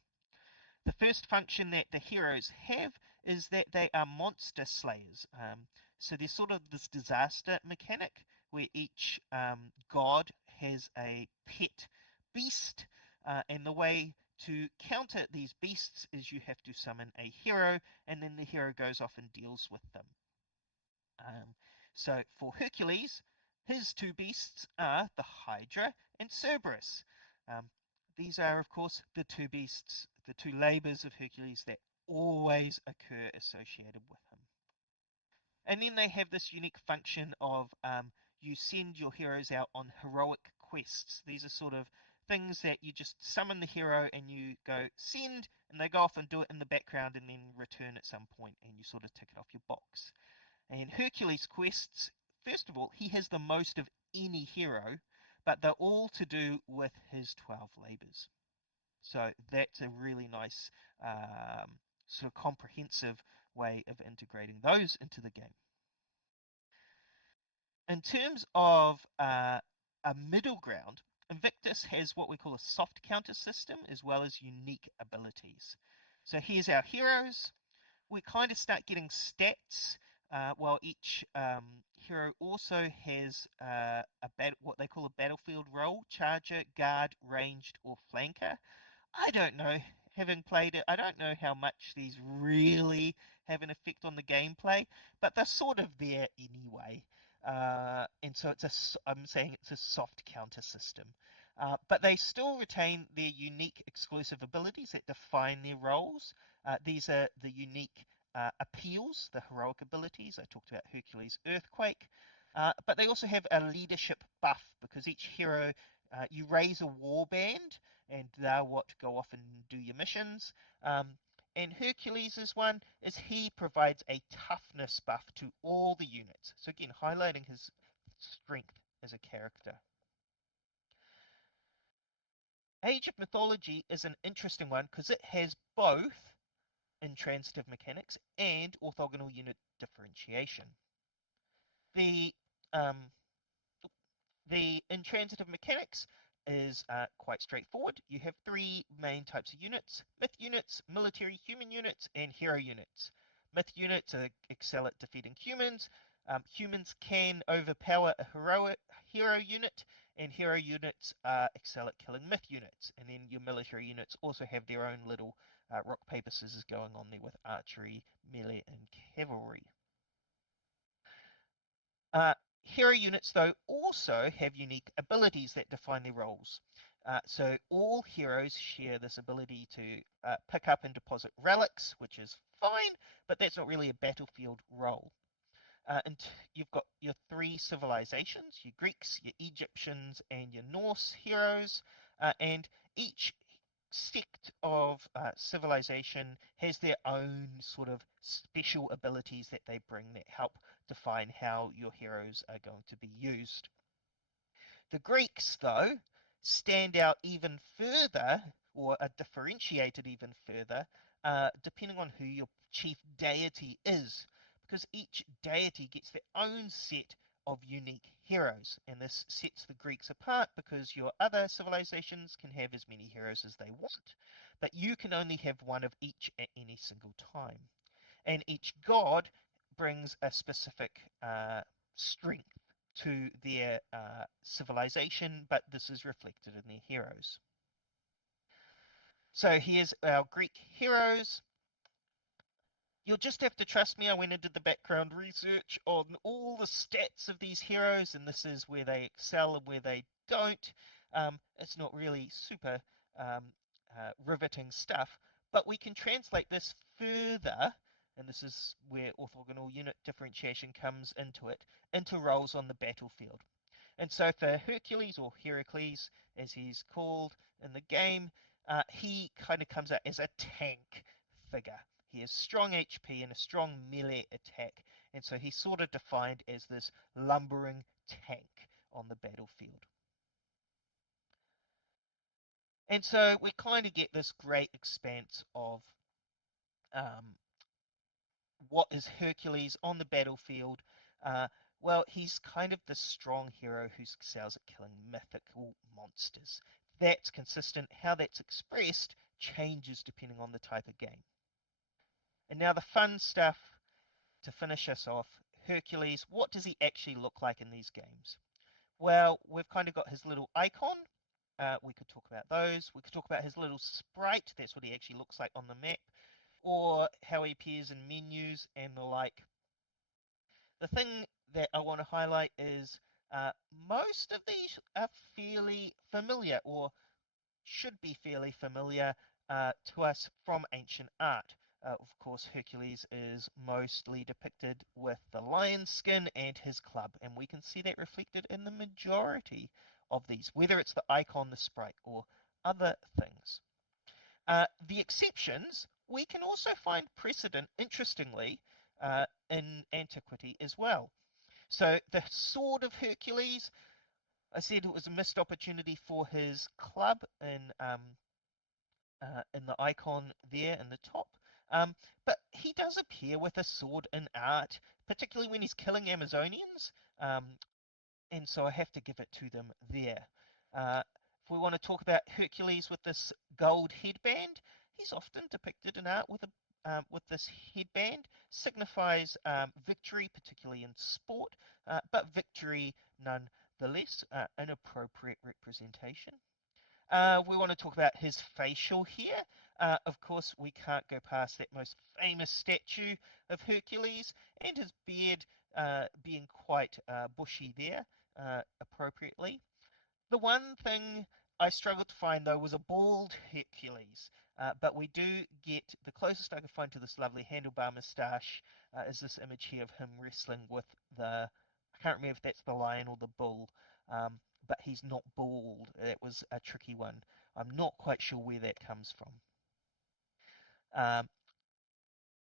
The first function that the heroes have is that they are monster slayers. So there's sort of this disaster mechanic where each god has a pet beast, and the way to counter these beasts is you have to summon a hero, and then the hero goes off and deals with them. So for Hercules, his two beasts are the Hydra and Cerberus. Um, these are, of course, the two beasts, the two labors of Hercules that always occur associated with him. And then they have this unique function of you send your heroes out on heroic quests. These are sort of things that you just summon the hero and you go send, and they go off and do it in the background and then return at some point, and you sort of tick it off your box. And Hercules' quests, first of all, he has the most of any hero, but they're all to do with his 12 labors. So that's a really nice sort of comprehensive way of integrating those into the game. In terms of a middle ground, Invictus has what we call a soft counter system as well as unique abilities. So here's our heroes. We kind of start getting stats, while each hero also has what they call a battlefield role: charger, guard, ranged, or flanker. I don't know, having played it, I don't know how much these really have an effect on the gameplay, but they're sort of there anyway. And so I'm saying it's a soft counter system. But they still retain their unique exclusive abilities that define their roles. These are the unique appeals, the heroic abilities. I talked about Hercules' Earthquake. But they also have a leadership buff because each hero, you raise a war band, and they're what go off and do your missions. And Hercules' one is he provides a toughness buff to all the units. So again, highlighting his strength as a character. Age of Mythology is an interesting one because it has both intransitive mechanics and orthogonal unit differentiation. The um, The intransitive mechanics is quite straightforward. You have three main types of units: myth units, military human units, and hero units. Myth units excel at defeating humans. Humans can overpower a hero unit, and hero units excel at killing myth units. And then your military units also have their own little rock, paper, scissors going on there with archery, melee, and cavalry. Uh, Hero units, though, also have unique abilities that define their roles. So all heroes share this ability to pick up and deposit relics, which is fine, but that's not really a battlefield role. And you've got your three civilizations: your Greeks, your Egyptians, and your Norse heroes. And each sect of civilization has their own sort of special abilities that they bring that help define how your heroes are going to be used. The Greeks, though, stand out even further, or are differentiated even further, depending on who your chief deity is, because each deity gets their own set of unique heroes, and this sets the Greeks apart because your other civilizations can have as many heroes as they want, but you can only have one of each at any single time. And each god brings a specific strength to their civilization, but this is reflected in their heroes. So here's our Greek heroes. You'll just have to trust me. I went and did the background research on all the stats of these heroes, and this is where they excel and where they don't. It's not really super riveting stuff, but we can translate this further, and this is where orthogonal unit differentiation comes into it, into roles on the battlefield. And so for Hercules, or Heracles as he's called in the game, he kind of comes out as a tank figure. He has strong HP and a strong melee attack, and so he's sort of defined as this lumbering tank on the battlefield. And so we kind of get this great expanse of what is Hercules on the battlefield. Well, he's kind of the strong hero who excels at killing mythical monsters. That's consistent. How that's expressed changes depending on the type of game. And now the fun stuff to finish us off. Hercules, what does he actually look like in these games? Well, we've kind of got his little icon. We could talk about those. We could talk about his little sprite. That's what he actually looks like on the map, or how he appears in menus and the like. The thing that I want to highlight is most of these are fairly familiar, or should be fairly familiar to us from ancient art. Of course, Hercules is mostly depicted with the lion's skin and his club, and we can see that reflected in the majority of these, whether it's the icon, the sprite, or other things. The exceptions, we can also find precedent, interestingly, in antiquity as well. So the sword of Hercules, I said it was a missed opportunity for his club in the icon there in the top. But he does appear with a sword in art, particularly when he's killing Amazonians. And so I have to give it to them there. If we want to talk about Hercules with this gold headband, he's often depicted in art with this headband. Signifies victory, particularly in sport, but victory nonetheless, an appropriate representation. We want to talk about his facial hair. Of course, we can't go past that most famous statue of Hercules and his beard being quite bushy there, appropriately. The one thing I struggled to find, though, was a bald Hercules. But we do get the closest I could find to this lovely handlebar moustache is this image here of him wrestling with I can't remember if that's the lion or the bull, but he's not bald. That was a tricky one. I'm not quite sure where that comes from. Um,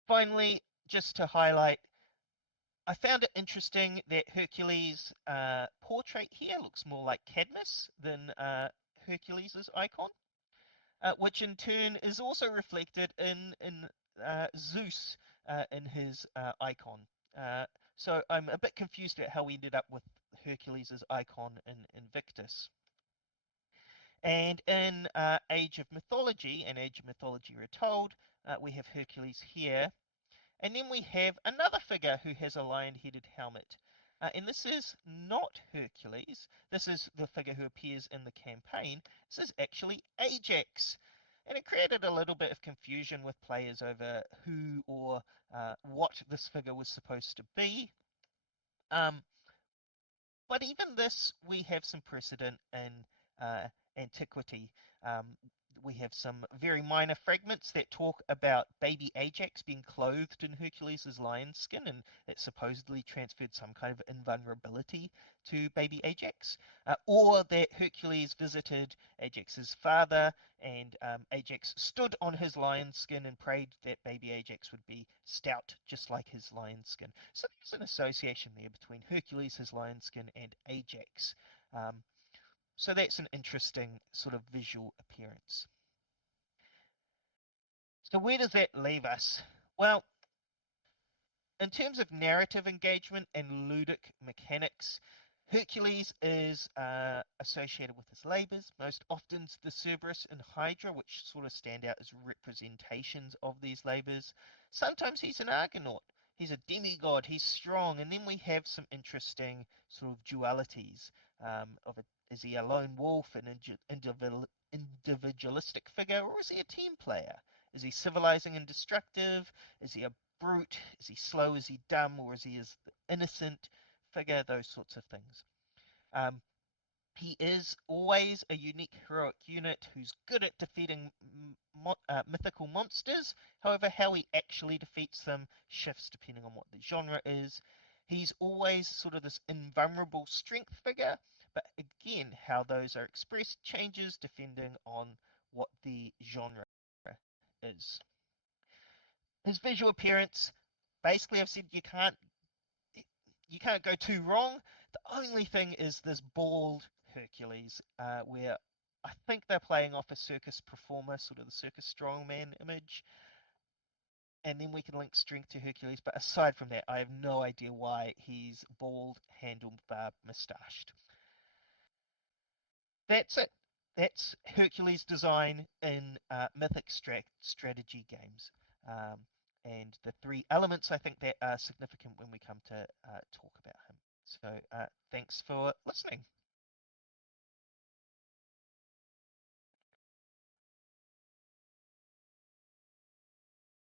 Finally, just to highlight, I found it interesting that Hercules' portrait here looks more like Cadmus than Hercules' icon, which in turn is also reflected in Zeus in his icon. So I'm a bit confused at how we ended up with Hercules' icon in Invictus. And in Age of Mythology and Age of Mythology Retold, we have Hercules here. And then we have another figure who has a lion-headed helmet. And this is not Hercules. This is the figure who appears in the campaign. This is actually Ajax. And it created a little bit of confusion with players over who or what this figure was supposed to be. But even this, we have some precedent in antiquity. We have some very minor fragments that talk about baby Ajax being clothed in Hercules' lion skin, and it supposedly transferred some kind of invulnerability to baby Ajax, or that Hercules visited Ajax's father, and Ajax stood on his lion skin and prayed that baby Ajax would be stout, just like his lion skin. So there's an association there between Hercules, his lion skin, and Ajax. So that's an interesting sort of visual appearance. So where does that leave us? Well, in terms of narrative engagement and ludic mechanics, Hercules is associated with his labors, most often the Cerberus and Hydra, which sort of stand out as representations of these labors. Sometimes he's an Argonaut. He's a demigod, he's strong, and then we have some interesting sort of dualities is he a lone wolf, an individualistic figure, or is he a team player? Is he civilizing and destructive? Is he a brute? Is he slow? Is he dumb? Or is he as the innocent figure? Those sorts of things. Um, he is always a unique heroic unit who's good at defeating mythical monsters. However, how he actually defeats them shifts depending on what the genre is. He's always sort of this invulnerable strength figure, but again, how those are expressed changes depending on what the genre is. His visual appearance, basically, I've said you can't go too wrong. The only thing is this bald Hercules, where I think they're playing off a circus performer, sort of the circus strongman image. And then we can link strength to Hercules. But aside from that, I have no idea why he's bald, handlebar, moustached. That's it. That's Hercules design in Mythic strategy games. Um, and the three elements I think that are significant when we come to talk about him. So thanks for listening.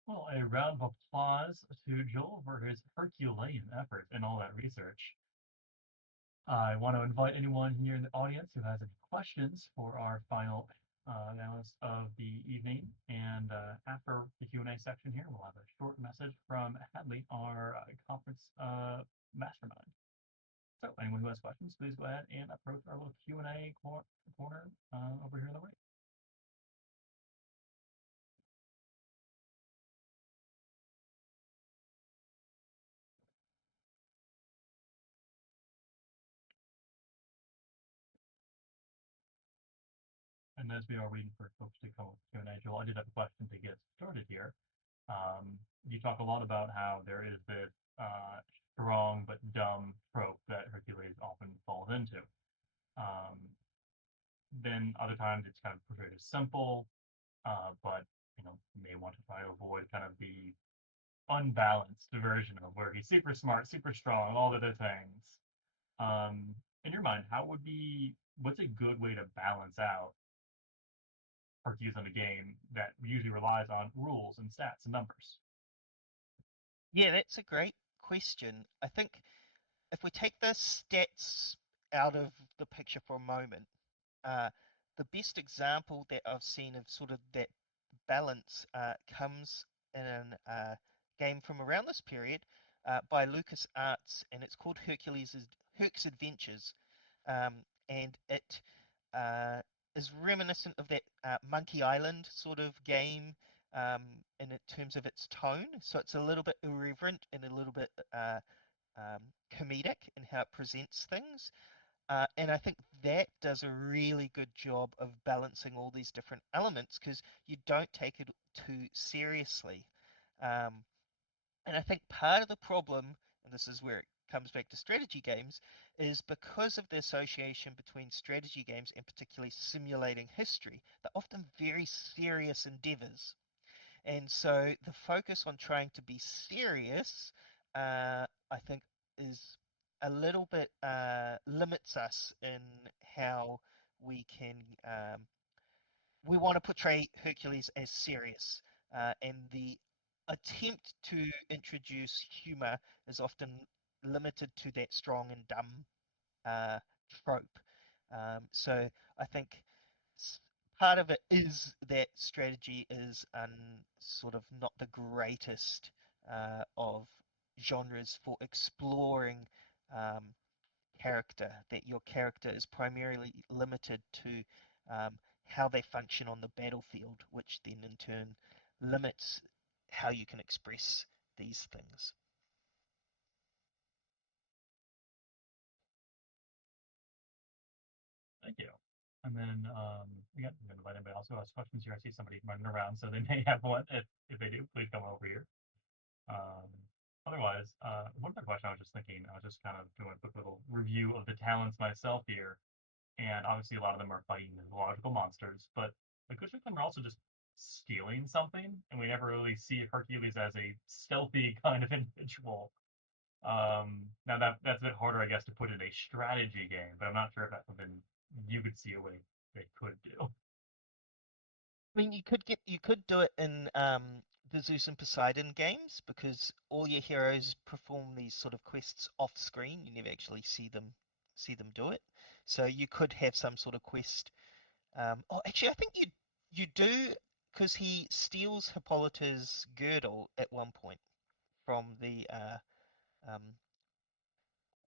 Well, a round of applause to Joel for his Herculean effort in all that research. I want to invite anyone here in the audience who has any questions for our final analyst of the evening. And after the Q&A section here, we'll have a short message from Hadley, our conference mastermind. So anyone who has questions, please go ahead and approach our little Q&A corner over here on the right. And as we are waiting for folks to come with Q&A, Joel, I did have a question to get started here. You talk a lot about how there is this strong but dumb trope that Hercules often falls into. Then other times it's kind of portrayed as simple, but you may want to try to avoid kind of the unbalanced version of where he's super smart, super strong, all the other things. In your mind, what's a good way to balance out Hercules in a game that usually relies on rules and stats and numbers? Yeah, that's a great question. I think if we take the stats out of the picture for a moment, uh, the best example that I've seen of sort of that balance comes in a game from around this period by LucasArts, and it's called Herc's Adventures, and it is reminiscent of that Monkey Island sort of game in terms of its tone. So it's a little bit irreverent and a little bit comedic in how it presents things. And I think that does a really good job of balancing all these different elements because you don't take it too seriously. Um, and I think part of the problem, and this is where it comes back to strategy games, is because of the association between strategy games and particularly simulating history, they're often very serious endeavors. And so the focus on trying to be serious, I think, is a little bit limits us in how we can we want to portray Hercules as serious, and the attempt to introduce humor is often limited to that strong and dumb uh, trope. So I think part of it is that strategy is sort of not the greatest of genres for exploring um, character, that your character is primarily limited to how they function on the battlefield, which then in turn limits how you can express these things. Thank you. And then again, I'm going to invite anybody else who has questions here. I see somebody running around, so they may have one. If they do, please come over here. Um, Otherwise, one other question I was just thinking, I was just kind of doing a quick little review of the talents myself here. And obviously, a lot of them are fighting mythological monsters, but a good chunk of them are also just stealing something. And we never really see Hercules as a stealthy kind of individual. Now that's a bit harder, I guess, to put in a strategy game, but I'm not sure if that's something you could see a way they could do. I mean, you could do it in the Zeus and Poseidon games because all your heroes perform these sort of quests off screen. You never actually see them do it. So you could have some sort of quest. Oh, actually, I think you do because he steals Hippolyta's girdle at one point from the um,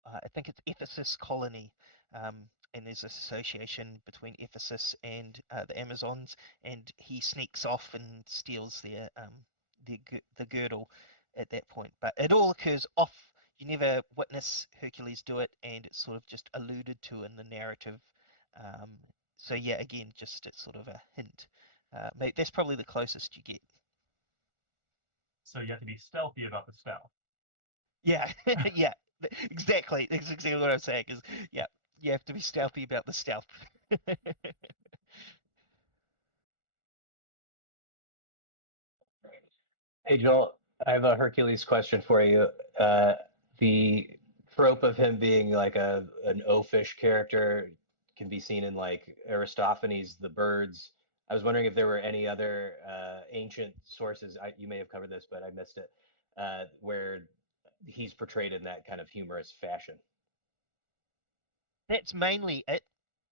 I think it's Ephesus colony, and there's this association between Ephesus and the Amazons, and he sneaks off and steals the girdle at that point. But it all occurs off. You never witness Hercules do it, and it's sort of just alluded to in the narrative. Um, so yeah, again, just it's sort of a hint. That's probably the closest you get. So you have to be stealthy about the stealth. Yeah, yeah, exactly. That's exactly what I'm saying. Is yeah, you have to be stealthy about the stealth. Hey Joel, I have a Hercules question for you. Uh, the trope of him being like an oafish character can be seen in like Aristophanes' The Birds. I was wondering if there were any other ancient sources. You may have covered this, but I missed it, where he's portrayed in that kind of humorous fashion. That's mainly it,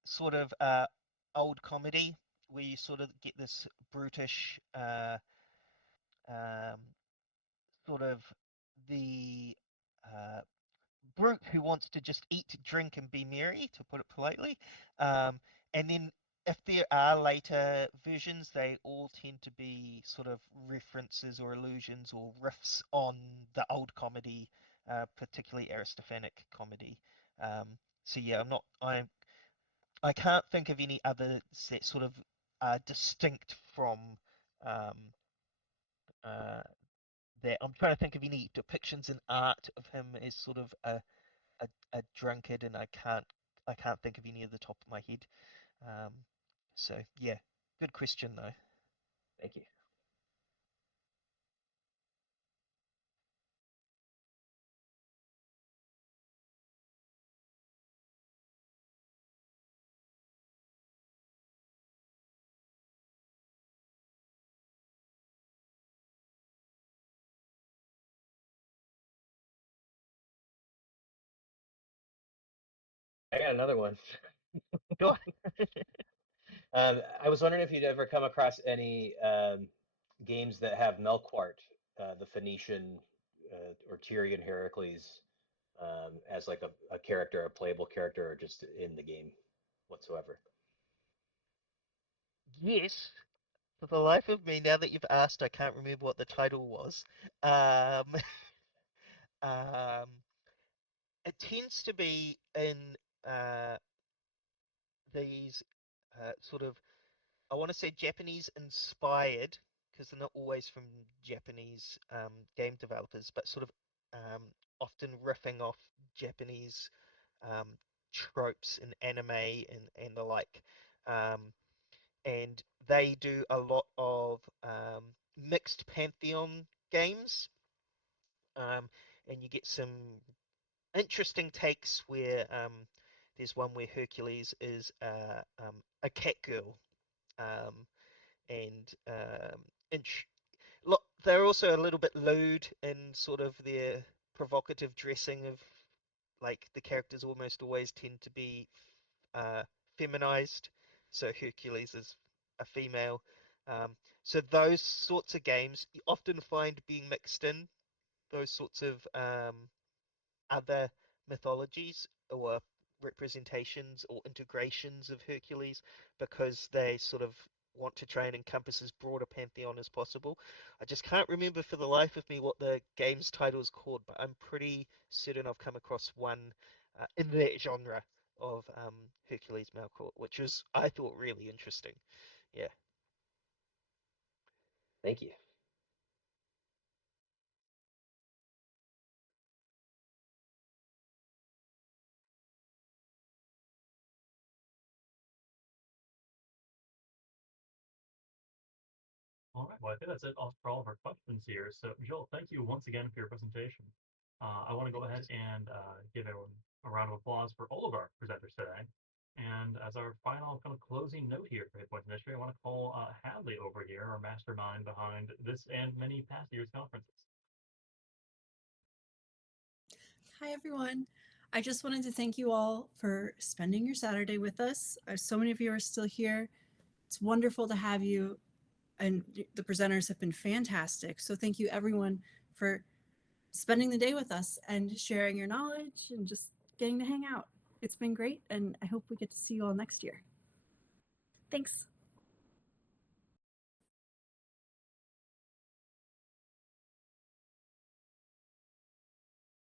sort of old comedy where you sort of get this brutish um, sort of the uh, brute who wants to just eat, drink, and be merry, to put it politely. And then if there are later versions, they all tend to be sort of references or allusions or riffs on the old comedy, particularly Aristophanic comedy. Um, so yeah, I can't think of any other that sort of are distinct from um, uh, that. I'm trying to think of any depictions in art of him as sort of a drunkard, and I can't think of any at the top of my head. Um, so yeah, good question though. Thank you. I got another one. Go on. I was wondering if you'd ever come across any games that have Melqart, the Phoenician or Tyrian Heracles, as like a character, a playable character, or just in the game whatsoever. Yes, for the life of me, now that you've asked, I can't remember what the title was. Um, um, it tends to be in uh, these sort of, I want to say Japanese inspired, because they're not always from Japanese game developers, but sort of often riffing off Japanese um, tropes in anime and the like. Um, and they do a lot of mixed pantheon games, and you get some interesting takes where there's one where Hercules is a cat girl, um, and look, they're also a little bit lewd in sort of their provocative dressing of like the characters almost always tend to be uh, feminized. So Hercules is a female. Um, so those sorts of games you often find being mixed in those sorts of other mythologies or representations or integrations of Hercules because they sort of want to try and encompass as broad a pantheon as possible. I just can't remember for the life of me what the game's title is called, but I'm pretty certain I've come across one in that genre of Hercules Malcourt, which was, I thought, really interesting. Yeah. Thank you. All right. Well, I think that's it for all of our questions here. So, Joel, thank you once again for your presentation. I want to go ahead Thanks. and give everyone a round of applause for all of our presenters today. And as our final kind of closing note here for Hit Points Industry, I want to call Hadley over here, our mastermind behind this and many past years' conferences. Hi, everyone. I just wanted to thank you all for spending your Saturday with us. So many of you are still here. It's wonderful to have you, and the presenters have been fantastic. So thank you, everyone, for spending the day with us and sharing your knowledge and just getting to hang out. It's been great, and I hope we get to see you all next year. Thanks.